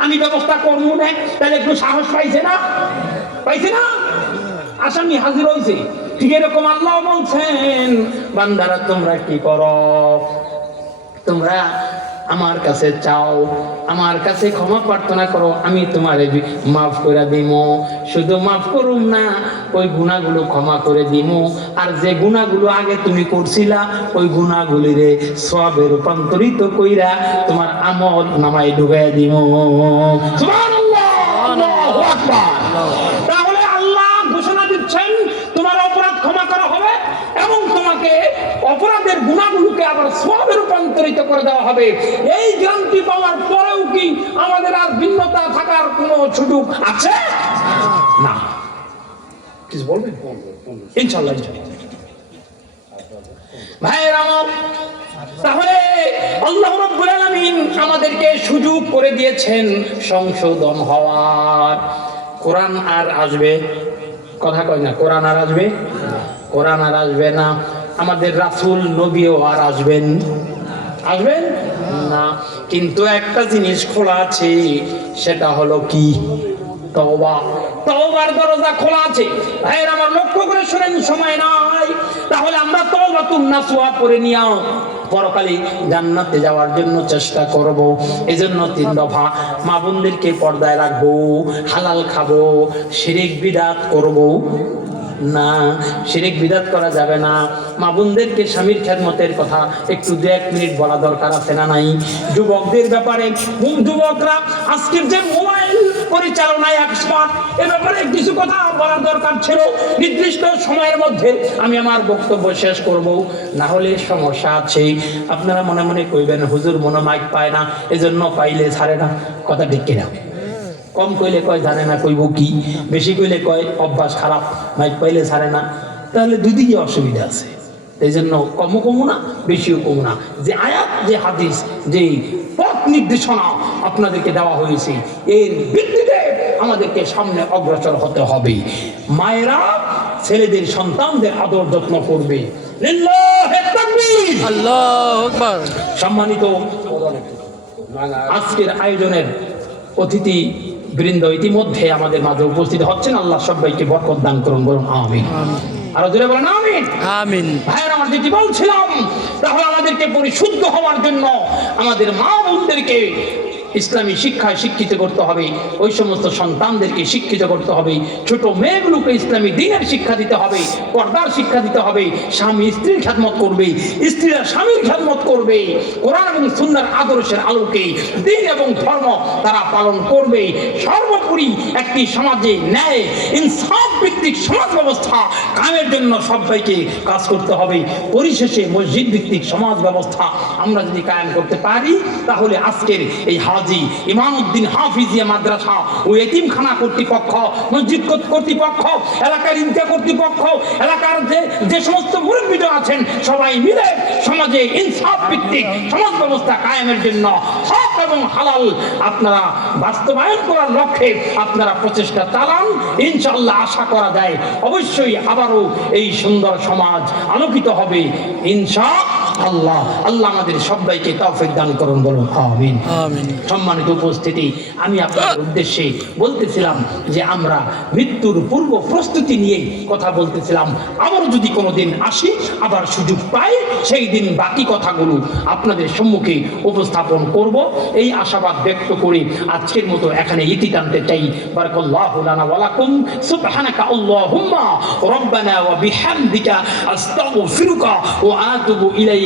আমি ব্যবস্থা করব তাহলে একটু সাহস পাইছে না? পাইছে না? আসামি হাজির হয়েছে ঠিক এরকম আল্লাহ বলছেন, বান্দারা, তোমরা কি করো? তোমরা আমার কাছে চাও, আমার কাছে ক্ষমা প্রার্থনা করো, আমি তোমার মাফ করে দিব। শুধু মাফ করুম না, ওই গুণাগুলো ক্ষমা করে দিব। আর যে গুণাগুলো আগে তুমি করছিলা, ওই গুণাগুলিরে সবে রূপান্তরিত কইরা তোমার আমল নামাই ডুবাই দিব। তাহলে আল্লাহ ঘোষণা দিচ্ছেন, তোমার অপরাধ ক্ষমা করা হবে এবং তোমাকে অপরাধের গুণাগুলোকে আবার সবে রূপান্তরিত করে দেওয়া হবে। এই জ্ঞানটি পাওয়ার পরেও কি আমাদের আর ভিন্নতা থাকার কোনো সুযোগ আছে? না। কিছু বলবেন? ইনশাল্লাহ। ভাইয়ের আমার তাহলে আল্লাহ রাব্বুল আলামিন আমাদেরকে সুযোগ করে দিয়েছেন সংশোধন হওয়ার। কোরআন আর আসবে। কথা কয় না, কোরআন আর আসবে? কোরআন আর আসবে না। আমাদের রাসুল, নবীও আর আসবেন। আসবেন না। কিন্তু একটা জিনিস খোলা আছে, সেটা হলো কি? তওবা। তওবার দরজা খোলা আছে। ভাইয়ের, আমার লক্ষ্য করে শুনেন, সময় নাই। তাহলে আমরা তওবাতুন নাসুহা করে নিও পরকালে জান্নাতে যাওয়ার জন্য চেষ্টা করব। এজন্য তিন দফা মা বোনদেরকে পর্দায় রাখব, হালাল খাব, শিরিক বিদাত করব। না, শিরিক বিদাত করা যাবে না। মা বোনদেরকে স্বামীর খেদমতের কথা একটু দু এক মিনিট বলা দরকার আছে না নাই? যুবকদের ব্যাপারে যুবকরা, আজকের যে মোবাইল পরিচালনায় এক্সপার্ট এ ব্যাপারে কিছু কথা বলার দরকার ছিল। নির্দিষ্ট সময়ের মধ্যে আমি আমার বক্তব্য শেষ করব। না হলে সমস্যা আছে। আপনারা মনে মনে কইবেন, হুজুর মনে মাইক পায় না, এজন্য পাইলে ছাড়ে না। কথা ঠিক কিনা? কম কইলে কয় জানে না কইব কি? বেশি কইলে কয় অভ্যাস খারাপ মাইক পাইলে ছাড়ে না। তাহলে দুদিকে অসুবিধা আছে। এই জন্য কমও কমু না বেশিও কমু না। যে আয়াত যে হাদিস যে পথ নির্দেশনা আপনাদেরকে দেওয়া হয়েছে এর ভিত্তিতে আমাদেরকে সামনে অগ্রসর হতে হবে। মায়েরা ছেলেদের সন্তানদের আদর যত্ন করবে। সম্মানিত আজকের আয়োজনের অতিথি বৃন্দ ইতিমধ্যে আমাদের মাঝে উপস্থিত হচ্ছেন। আল্লাহ সবাইকে বরকত দান করুন বলুন আমিন। আরও জোরে বলেন আমিন। আমিন। ভাইয়ের আমার যেটি বলছিলাম তাহলে আমাদেরকে পরিশুদ্ধ হওয়ার জন্য আমাদের মা বোনদেরকে ইসলামী শিক্ষায় শিক্ষিত করতে হবে, ওই সমস্ত সন্তানদেরকে শিক্ষিত করতে হবে, ছোট মেয়েগুলোকে ইসলামী দিনের শিক্ষা দিতে হবে, পর্দার শিক্ষা দিতে হবে, স্বামী স্ত্রীর খ্যাতমত করবে, স্ত্রীরা স্বামীর খ্যাতমত করবে, কোরআন এবং সুন্দর আদর্শের আলোকে দিন এবং ধর্ম তারা পালন করবে। সর্বোপরি একটি সমাজে ন্যায়, ইনসাফ ভিত্তিক সমাজ ব্যবস্থা কামের জন্য সবাইকে কাজ করতে হবে। পরিশেষে মসজিদ ভিত্তিক সমাজ ব্যবস্থা আমরা যদি কায়েম করতে পারি, তাহলে আজকের এই হাজি ইমামউদ্দিন হাফিজিয়া মাদ্রাসা ও এতিমখানা কর্তৃপক্ষ, মসজিদ কর্তৃপক্ষ, এলাকার ইনকা কর্তৃপক্ষ, এলাকার যে যে সমস্ত মুরব্বীরা আছেন, সবাই মিলে সমাজে ইনসাফ ভিত্তিক সমাজ ব্যবস্থা কায়েমের জন্য হক এবং হালাল আপনারা বাস্তবায়ন করার লক্ষ্যে আপনারা প্রচেষ্টা চালান। ইনশাল্লাহ আশা করা যায়, অবশ্যই আবারও এই সুন্দর সমাজ আলোকিত হবে। ইনশা আল্লাহ আল্লাহ আমাদের সবাইকে তৌফিক দান করুন বলুন আমিন। আমিন। সম্মানিত উপস্থিতি আমি আপনাদের উদ্দেশ্যে বলতেছিলাম যে আমরা মৃত্যুর পূর্ব প্রস্তুতি নিয়ে কথা বলতেছিলাম। আবারও যদি আসি আবার সুযোগ পাই সেই দিন বাকি কথাগুলো আপনাদের সম্মুখে উপস্থাপন করব। এই আশাবাদ ব্যক্ত করে আজকের মতো এখানে ইতি টানতে চাই। বারাকাল্লাহু লানা ওয়া লাকুম। সুবহানাকা আল্লাহুম্মা রাব্বানা ওয়া বিহামদিকা আস্তাগফিরুকা ওয়া আতুবু ইলাইক।